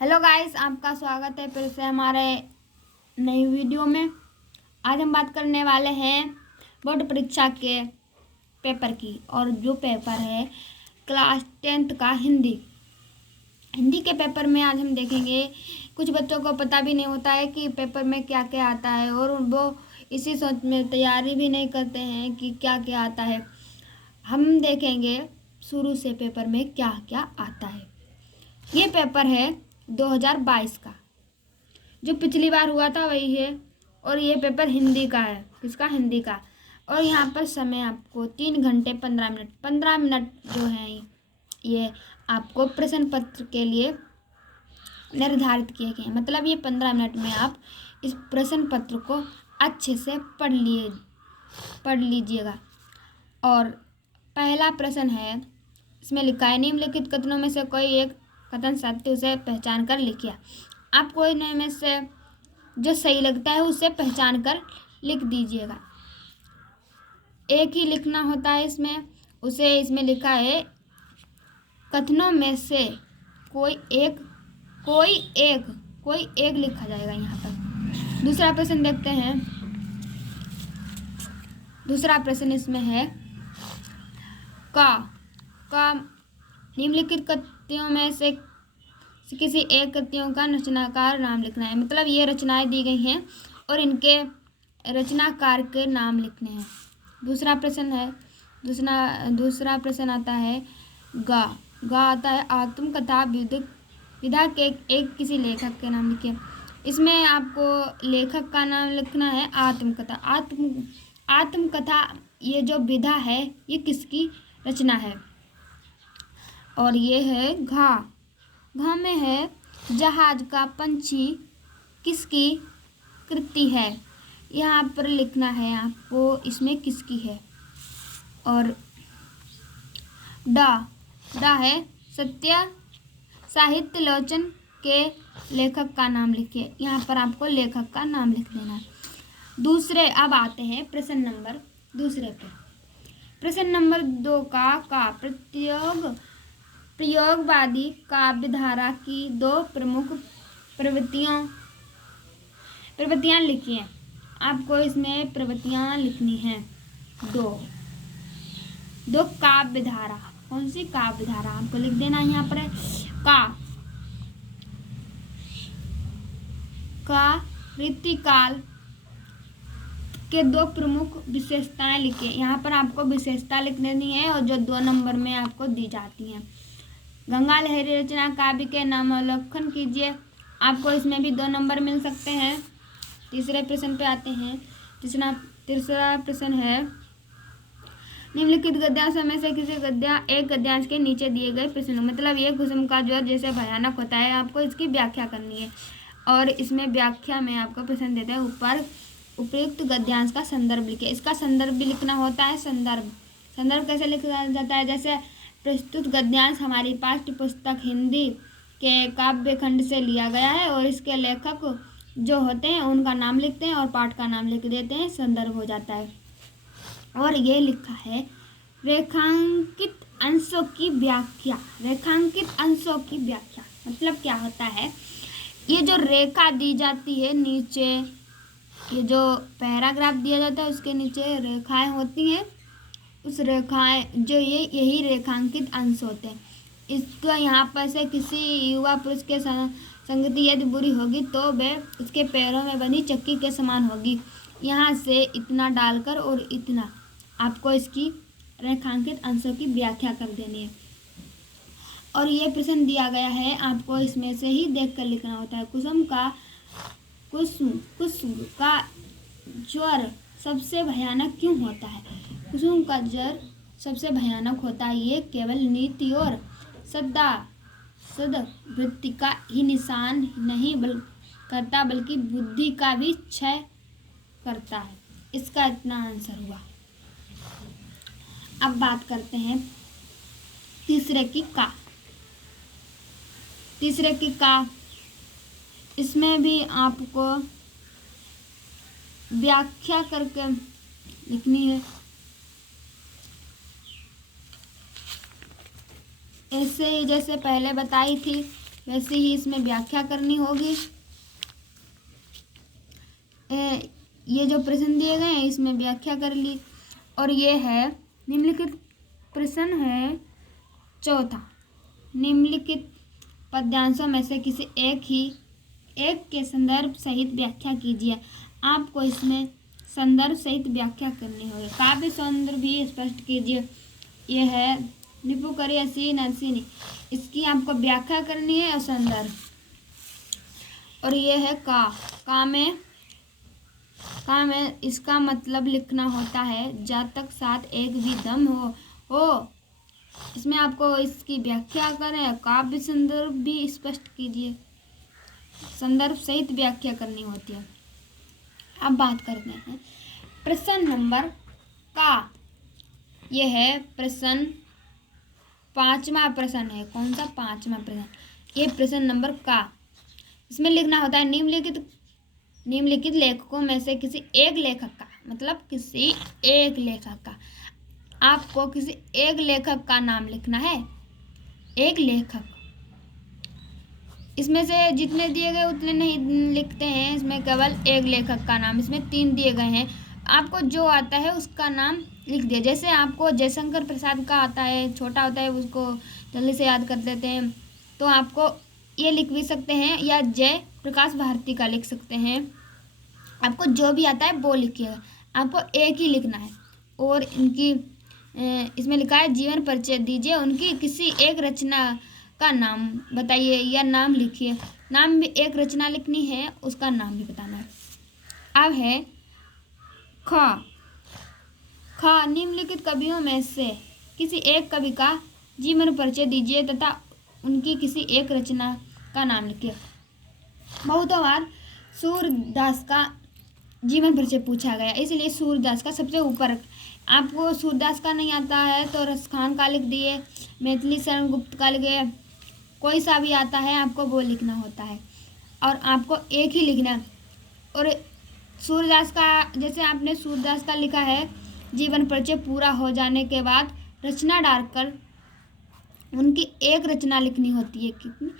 Hello guys, आपका स्वागत है फिर से हमारे नई वीडियो में। आज हम बात करने वाले हैं बोर्ड परीक्षा के पेपर की, और जो पेपर है क्लास 10th का हिंदी के पेपर में आज हम देखेंगे। कुछ बच्चों को पता भी नहीं होता है कि पेपर में क्या क्या आता है, और वो इसी सोच में तैयारी भी नहीं करते हैं कि क्या क्या आता है। हम देखेंगे शुरू से पेपर में क्या क्या आता है। ये पेपर है 2022 का, जो पिछली बार हुआ था वही है, और ये पेपर हिंदी का है। किसका? हिंदी का। और यहाँ पर समय आपको 3 घंटे 15 मिनट जो है ये आपको प्रश्न पत्र के लिए निर्धारित किए गए हैं। मतलब ये 15 मिनट में आप इस प्रश्न पत्र को अच्छे से पढ़ लीजिएगा। और पहला प्रश्न है, इसमें लिखा है निम्नलिखित कथनों में से कोई एक कथन सत्य, उसे पहचान कर लिखिए। आप कोई में से जो सही लगता है उसे पहचान कर लिख दीजिएगा। एक ही लिखना होता है इसमें, उसे इसमें लिखा है कथनों में से कोई एक लिखा जाएगा यहाँ पर। दूसरा प्रश्न देखते हैं। दूसरा प्रश्न इसमें है का निम्नलिखित कथनों में से किसी एक कथनों का रचनाकार नाम लिखना है। मतलब ये रचनाएं दी गई हैं और इनके रचनाकार के नाम लिखने हैं। दूसरा प्रश्न आता है गा आता है आत्मकथा विधा के एक किसी लेखक के नाम लिखिए। इसमें आपको लेखक का नाम लिखना है। आत्मकथा ये जो विधा है ये किसकी रचना है। और ये है घा में है जहाज का पंछी किसकी कृति है। यहाँ पर लिखना है आपको इसमें किसकी है। और डा है सत्य साहित्य लोचन के लेखक का नाम लिखिए। यहाँ पर आपको लेखक का नाम लिख देना है। अब आते हैं प्रश्न नंबर दूसरे पे। प्रश्न नंबर 2 का प्रयोगवादी काव्यधारा की 2 प्रमुख प्रवृत्तियां लिखिए। आपको इसमें प्रवृत्तियां लिखनी है दो काव्यधारा। कौन सी काव्यधारा आपको लिख देना है। यहाँ पर का रीतिकाल के 2 प्रमुख विशेषताएं लिखिए। यहाँ पर आपको विशेषता लिख देनी है, और जो 2 नंबर में आपको दी जाती हैं। गंगा लहरी रचना काव्य के नामावलोकन कीजिए। आपको इसमें भी 2 नंबर मिल सकते हैं। तीसरे प्रश्न पे आते हैं। तीसरा प्रश्न है निम्नलिखित गद्यांशों में से किसी एक गद्यांश के नीचे दिए गए प्रश्नों, मतलब ये कुसुम का ज्वर जैसे भयानक होता है, आपको इसकी व्याख्या करनी है। और इसमें व्याख्या में आपको प्रश्न देते हैं ऊपर उपयुक्त गद्यांश का संदर्भ लिखिए। इसका संदर्भ भी लिखना होता है। संदर्भ कैसे लिखा जाता है? जैसे प्रस्तुत गद्यांश हमारी पाठ्य पुस्तक हिंदी के काव्य खंड से लिया गया है, और इसके लेखक जो होते हैं उनका नाम लिखते हैं और पाठ का नाम लिख देते हैं, संदर्भ हो जाता है। और ये लिखा है रेखांकित अंशों की व्याख्या। रेखांकित अंशों की व्याख्या मतलब क्या होता है? ये जो रेखा दी जाती है नीचे, ये जो पैराग्राफ दिया जाता है उसके नीचे रेखाएं होती हैं, उस रेखाएं जो यही रेखांकित अंश होते हैं। इसको यहाँ पर से किसी युवा पुरुष के संगति यदि बुरी होगी तो वह उसके पैरों में बनी चक्की के समान होगी। यहाँ से इतना डालकर और इतना आपको इसकी रेखांकित अंशों की व्याख्या कर देनी है। और ये प्रश्न दिया गया है, आपको इसमें से ही देखकर लिखना होता है। कुसुम का ज्वर सबसे भयानक क्यों होता है? कुसुम का ज्वर सबसे भयानक होता है, ये केवल नीति और सद्वृत्ति का ही निशान नहीं करता, बल्कि बुद्धि का भी क्षय करता है। इसका इतना आंसर हुआ। अब बात करते हैं तीसरे की का। इसमें भी आपको व्याख्या करके लिखनी है। ऐसे ही जैसे पहले बताई थी वैसे ही इसमें व्याख्या करनी होगी। ये जो प्रश्न दिए गए हैं इसमें व्याख्या कर ली। और ये है निम्नलिखित प्रश्न है चौथा, निम्नलिखित पद्यांशों में से किसी एक के संदर्भ सहित व्याख्या कीजिए। आपको इसमें संदर्भ सहित व्याख्या करनी होगी। काव्य सौंदर्य भी स्पष्ट कीजिए। ये है निपुकरी असी नरसिनी, इसकी आपको व्याख्या करनी है और संदर्भ। और ये है का में इसका मतलब लिखना होता है जब तक साथ एक भी दम हो। इसमें आपको इसकी व्याख्या करें, काव्य संदर्भ भी स्पष्ट कीजिए, संदर्भ सहित व्याख्या करनी होती है। अब बात करते हैं प्रश्न नंबर का। यह है प्रश्न 5वां प्रश्न है। कौन सा? 5वां प्रश्न। ये प्रश्न नंबर का। इसमें लिखना होता है निम्नलिखित लेखकों में से किसी एक लेखक का, मतलब किसी एक लेखक का, आपको किसी एक लेखक का नाम लिखना है। एक लेखक, इसमें से जितने दिए गए उतने नहीं लिखते हैं, इसमें केवल एक लेखक का नाम, इसमें 3 दिए गए हैं। आपको जो आता है उसका नाम लिख दिया। जैसे आपको जयशंकर प्रसाद का आता है, छोटा होता है, उसको जल्दी से याद कर देते हैं, तो आपको ये लिख भी सकते हैं, या जय प्रकाश भारती का लिख सकते हैं। आपको जो भी आता है वो लिखिएगा, आपको एक ही लिखना है। और इनकी इसमें लिखा है जीवन परिचय दीजिए, उनकी किसी एक रचना का नाम बताइए या नाम लिखिए। नाम भी एक रचना लिखनी है, उसका नाम भी बताना है। अब है ख निम्नलिखित कवियों में से किसी एक कवि का जीवन परिचय दीजिए तथा उनकी किसी एक रचना का नाम लिखिए। बहुतों बार सूरदास का जीवन परिचय पूछा गया, इसलिए सूरदास का सबसे ऊपर। आपको सूरदास का नहीं आता है तो रसखान का लिख दिए, मैथिली शरण गुप्त का लिखे, कोई सा भी आता है आपको वो लिखना होता है और आपको एक ही लिखना है। और सूरदास का, जैसे आपने सूरदास का लिखा है, जीवन परिचय पूरा हो जाने के बाद रचना डालकर उनकी एक रचना लिखनी होती है। कितनी?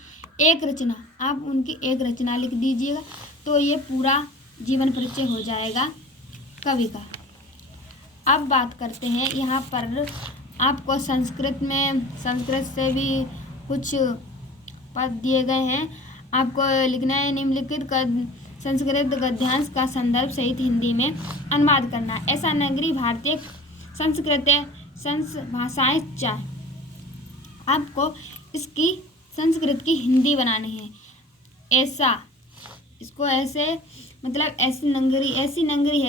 एक रचना। आप उनकी एक रचना लिख दीजिएगा तो ये पूरा जीवन परिचय हो जाएगा कवि का। अब बात करते हैं, यहाँ पर आपको संस्कृत से भी कुछ पद दिए गए हैं। आपको लिखना है निम्नलिखित संस्कृत गद्यांश का संदर्भ सहित हिंदी में अनुवाद करना है। ऐसा नगरीय भारतीय संस्कृत भाषाएं चाहे। आपको इसकी संस्कृत की हिंदी बनानी है। ऐसा, इसको ऐसे, मतलब ऐसी नंगरी है,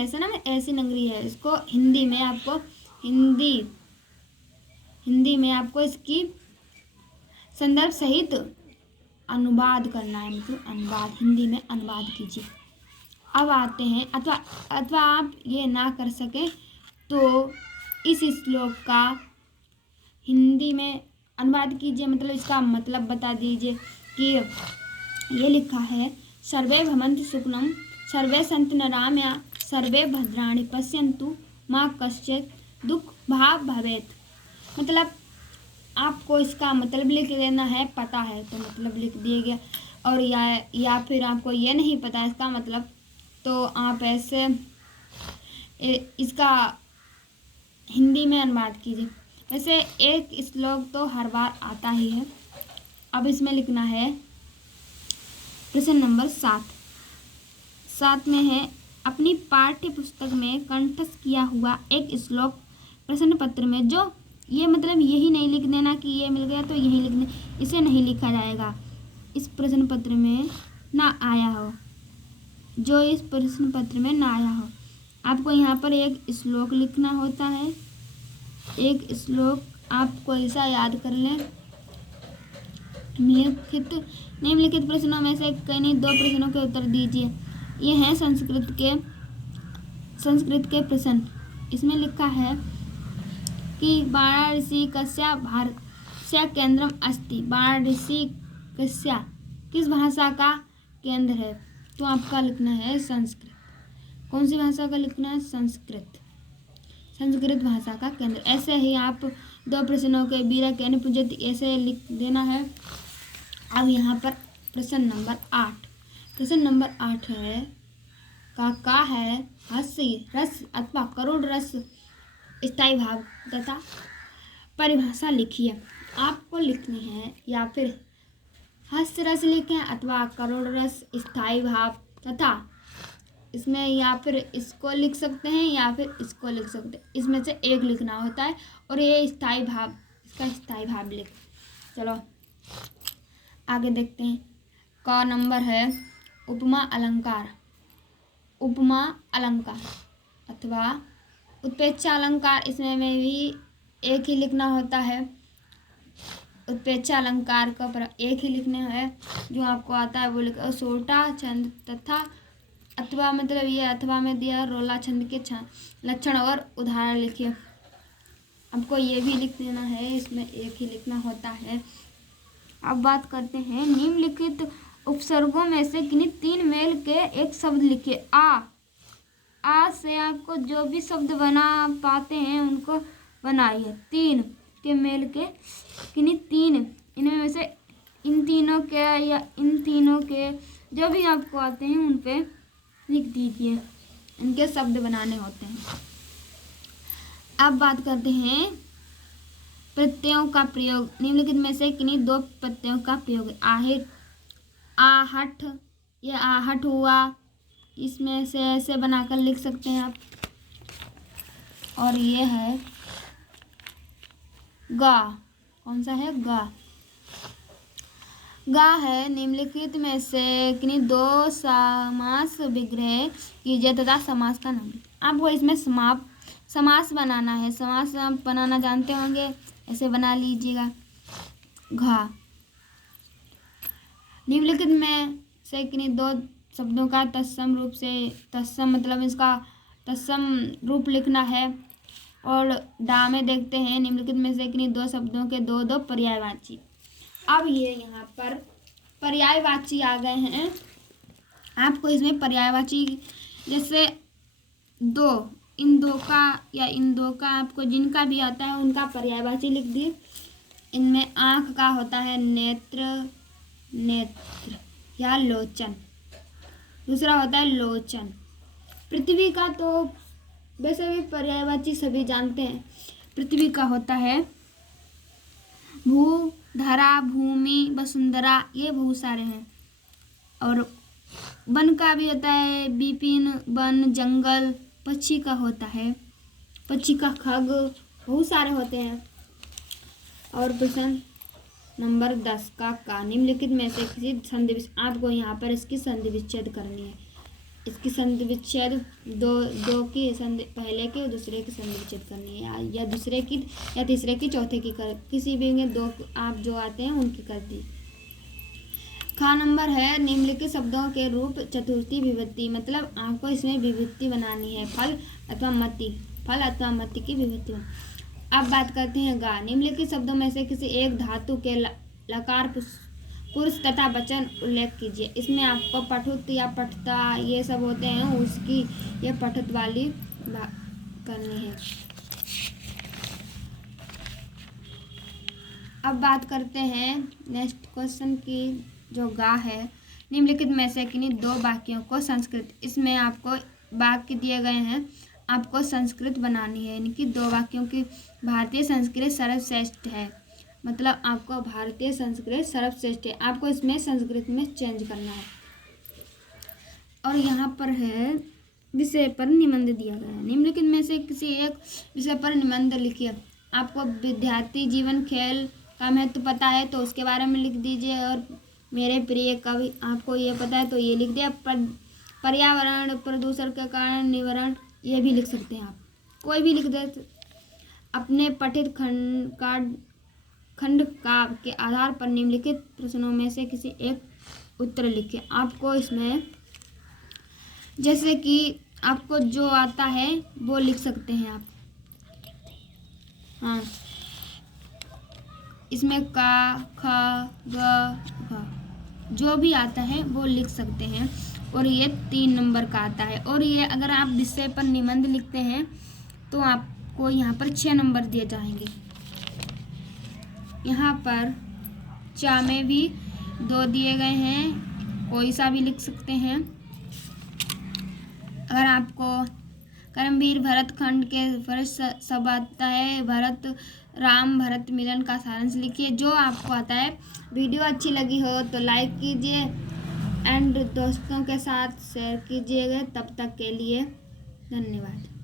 ऐसा ना, ऐसी नंगरी है। इसको हिंदी में आपको हिंदी में आपको इसकी संदर्भ सहित अनुवाद करना है, मतलब अनुवाद, हिंदी में अनुवाद कीजिए। अब आते हैं, अथवा आप ये ना कर सके तो इस श्लोक का हिंदी में अनुवाद कीजिए, मतलब इसका मतलब बता दीजिए कि ये लिखा है, सर्वे भवन्तु सुखिनः सर्वे सन्तु निरामया सर्वे भद्राणि पश्यन्तु मा कश्चित् दुख भाग भवेत्। मतलब आपको इसका मतलब लिख देना है, पता है तो मतलब लिख दिया गया। और या फिर आपको ये नहीं पता इसका मतलब, तो आप ऐसे इसका हिंदी में अनुवाद कीजिए। वैसे एक श्लोक तो हर बार आता ही है। अब इसमें लिखना है प्रश्न नंबर 7 में है, अपनी पाठ्य पुस्तक में कंठस्थ किया हुआ एक श्लोक प्रश्न पत्र में, जो ये मतलब यही नहीं लिख देना कि ये मिल गया तो यही लिख देना, इसे नहीं लिखा जाएगा। इस प्रश्न पत्र में ना आया हो, जो इस प्रश्न पत्र में ना आया हो, आपको यहाँ पर एक श्लोक लिखना होता है। एक श्लोक आपको ऐसा याद कर लें, निम्नलिखित प्रश्नों में से किन्हीं 2 प्रश्नों के उत्तर दीजिए। ये हैं संस्कृत के प्रश्न। इसमें लिखा है कि वाराणसी कस्या भाषा केंद्रम अस्ति। वाराणसी कस्या किस भाषा का केंद्र है? तो आपका लिखना है संस्कृत। कौन सी भाषा का लिखना है? संस्कृत भाषा का केंद्र। ऐसे ही आप 2 प्रश्नों के बीरा कहने पूजत ऐसे लिख देना है। अब यहाँ पर प्रश्न नंबर 8। प्रश्न नंबर 8 है का है हास्य रस अथवा करुण रस स्थायी भाव तथा परिभाषा लिखिए। आपको लिखनी है या फिर हास्य रस लिखें अथवा करुण रस स्थायी भाव तथा इसमें या फिर इसको लिख सकते हैं या फिर इसको लिख सकते हैं, इसमें से एक लिखना होता है और ये स्थायी भाव, इसका स्थायी भाव लिख। चलो आगे देखते हैं। का नंबर है उपमा अलंकार। उपमा अलंकार अथवा उत्प्रेक्षा अलंकार, इसमें में भी एक ही लिखना होता है। उत्प्रेक्षा अलंकार का एक ही लिखना है, जो आपको आता है वो लिखो। सोटा छंद तथा अथवा मतलब ये अथवा में दिया रोला छंद के लक्षण और उदाहरण लिखिए। आपको ये भी लिख देना है, इसमें एक ही लिखना होता है। अब बात करते हैं निम्नलिखित उपसर्गों में से किन्हीं 3 मेल के एक शब्द लिखिए। आ से आपको जो भी शब्द बना पाते हैं उनको बनाइए। 3 के मेल के किन्हीं 3 इनमें में से इन तीनों के या इन तीनों के जो भी आपको आते हैं उन पे लिख दीजिए, इनके शब्द बनाने होते हैं। अब बात करते हैं प्रत्ययों का प्रयोग। निम्नलिखित में से किन्हीं 2 प्रत्ययों का प्रयोग। आहेट आहट, ये आहट हुआ, इसमें से ऐसे बनाकर लिख सकते हैं आप। और ये है गा, कौन सा है गा। गा है निम्नलिखित में से किन्हीं 2 समास विग्रह कीजिए तथा समास का नाम। आपको इसमें समास बनाना है। समास आप बनाना जानते होंगे, ऐसे बना लीजिएगा। घा निम्नलिखित में से किन्हीं 2 शब्दों का तत्सम रूप से, तत्सम मतलब इसका तत्सम रूप लिखना है। और डा में देखते हैं निम्नलिखित में से किन्हीं 2 शब्दों के 2 पर्यायवाची। अब ये यहाँ पर पर्यायवाची आ गए हैं। आपको इसमें पर्यायवाची जैसे 2, इन 2 का या इन 2 का आपको जिनका भी आता है उनका पर्यायवाची लिख दिए। इनमें आँख का होता है नेत्र, नेत्र या लोचन। दूसरा होता है लोचन। पृथ्वी का तो वैसे भी पर्यायवाची सभी जानते हैं। पृथ्वी का होता है भू, धरा, भूमि, वसुंधरा, ये बहुत सारे हैं। और वन का भी होता है विपिन, वन, जंगल। पक्षी का होता है पक्षी का खग, बहुत सारे होते हैं। और प्रश्न नंबर 10 का निम्नलिखित में से किसी संधि, आपको यहाँ पर इसकी संधि विच्छेद करनी है। इसकी संधि विच्छेद दो की संधि, पहले की और दूसरे की संधि विच्छेद करनी है, या दूसरे की या तीसरे की चौथे की कर, किसी भी में 2 आप जो आते हैं उनकी कर दी। खा नंबर है निम्नलिखित शब्दों के रूप चतुर्थी विभक्ति, मतलब आपको इसमें विभक्ति बनानी है। फल अथवा मति, फल अथवा मति की विभक्ति। अब बात करते हैं गा। निम्नलिखित शब्दों में से किसी एक धातु के लकार पुरुष तथा वचन उल्लेख कीजिए। इसमें आपको पठुत या पठता ये सब होते हैं, उसकी ये पठुत वाली करनी है। अब बात करते हैं नेक्स्ट क्वेश्चन की, जो गा है। निम्नलिखित में से किन्हीं 2 वाक्यों को संस्कृत, इसमें आपको वाक्य दिए गए हैं, आपको संस्कृत बनानी है। इनकी 2 वाक्यों की भारतीय संस्कृत सर्वश्रेष्ठ है, मतलब आपको भारतीय संस्कृत सर्वश्रेष्ठ है, आपको इसमें संस्कृत में चेंज करना है। और यहाँ पर है विषय पर निबंध दिया गया है। निम्नलिखित में से किसी एक विषय पर निबंध लिखिए। आपको विद्यार्थी जीवन खेल का महत्व पता है तो उसके बारे में लिख दीजिए। और मेरे प्रिय कवि, आपको ये पता है तो ये लिख दिया। पर्यावरण प्रदूषण के कारण निवारण, ये भी लिख सकते हैं आप, कोई भी लिख दे। अपने पठित खंड का के आधार पर निम्नलिखित प्रश्नों में से किसी एक उत्तर लिखिए। आपको इसमें जैसे कि आपको जो आता है वो लिख सकते हैं आप। हाँ, इसमें का, ख, ग, घ जो भी आता है वो लिख सकते हैं। और ये 3 नंबर का आता है। और ये अगर आप विषय पर निबंध लिखते हैं तो आपको यहाँ पर 6 नंबर दिए जाएंगे। यहाँ पर चा में भी 2 दिए गए हैं, कोई सा भी लिख सकते हैं। अगर आपको कर्मवीर भरतखंड के फर्स्ट सब आता है, भरत राम भरत मिलन का सारांश लिखिए। जो आपको आता है। वीडियो अच्छी लगी हो तो लाइक कीजिए एंड दोस्तों के साथ शेयर कीजिएगा। तब तक के लिए धन्यवाद।